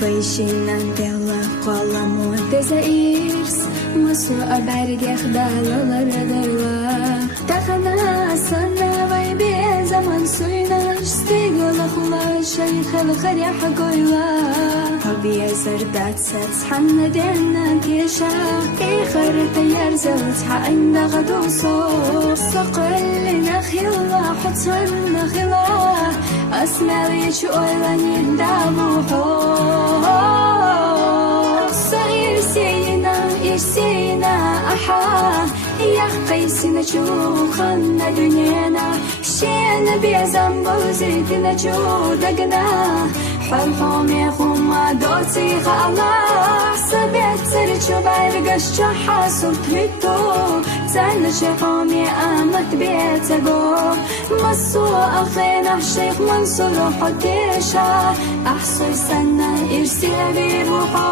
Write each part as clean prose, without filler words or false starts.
Вайшина дела қала муатеза ирс Масу абарг яхдалалар дайла Тахана сана вай бе zaman suynaş Стигла хула шайхал харях гойла Хабия зарdat сац ханна дена кеша Ихар таяр зелц حاين غدوسو سقل نخيلا حطن نخيلا أسمع ليش أولاني داموحو صغير سينا إرسينا أحا يا قيسنا شوخنا دنيانا شينا بيزم بوزيتنا شودقنا حلحوم يخوم دوتي خالا سبيت سرچو برگش چه صوت تو زن شحوم يامت بيتگو مسو أخينا شيخ منصور حديشا أحصي سنة إرسي بروحو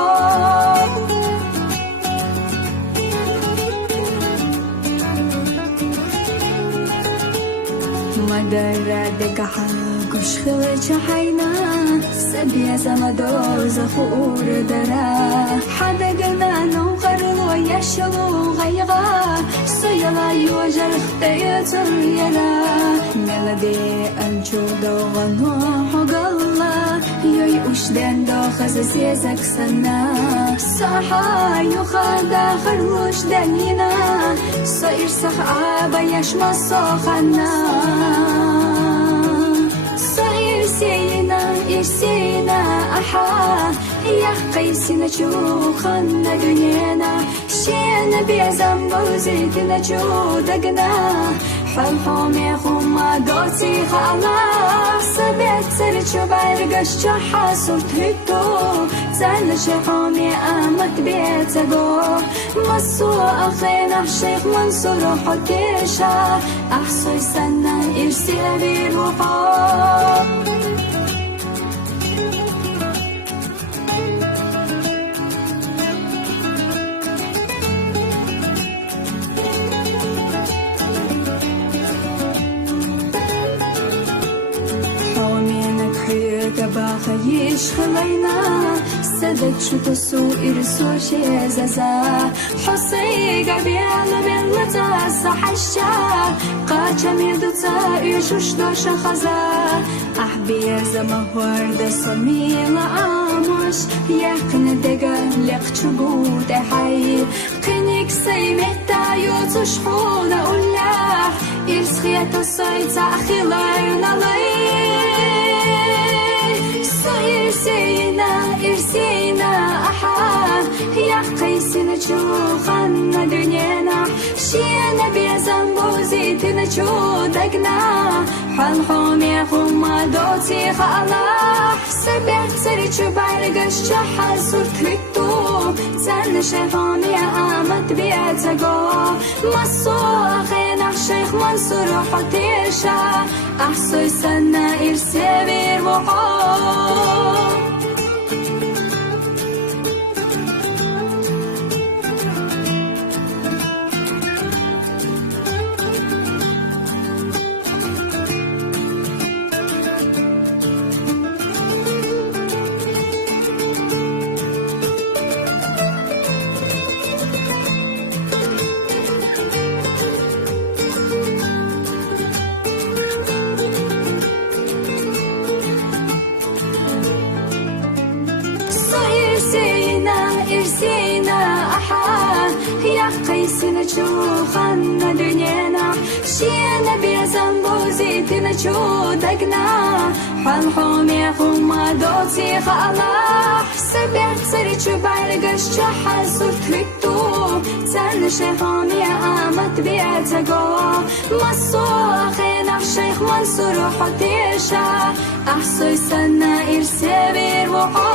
مدرة دقحة قش خلج حينا سبيا زمدو زفور درا حدقنا نوغر ويشلو غيغا سيلا يوجر اختيتر يلا ملدي أنجو دوغنو حقلا يوي أشدن دو خزسي زكسنا صحا يخدا خروش دنينا صير صحابا يشمى صخنا صير سينا إرسينا أحا يا قيسنا شوخنا دنيانا شينا بيزم بوزيتنا شودقنا حلحوم يخوم دوتي خالا سبيت سرچو برگش چه صوت تو زن شحوم يامت بيتگو مسو أخينا شيخ منصور حديشا أحصي سنة إرسي بروحو باخيش خلينا سدد شو تسو إرسو شيزازا حصي قبيل بلتا صحشا قاچا ميردوتا يشوش دوش خزا أحبي زمهور دا سميلا آموش يقن دقا لقچو بود حي قنيك سيمتا يوتوش خونا أولاح إرسخيتا سايتا أخيلا إرسينا أحا يا قيسنا شوخنا دنيانا شينا بيزم بوزيتنا شودقنا حلحوم يخوم دوتي خالا سبيت سرچو برگش چه صوت تو زن شحوم يامت بيتگو مسو أخينا شيخ منصور حديشا أحصي سنة إرسي بروحو قيسنا شوخنا دنيانا شينا بيزم بوزيتنا شودقنا حلحوم يخوم دوتي خالا سبيت سرچو برگش چه صوت تو زن شحوم يامت بيتگو مسو أخينا شيخ منصور حديشا أحصي سنة إرسي بروحو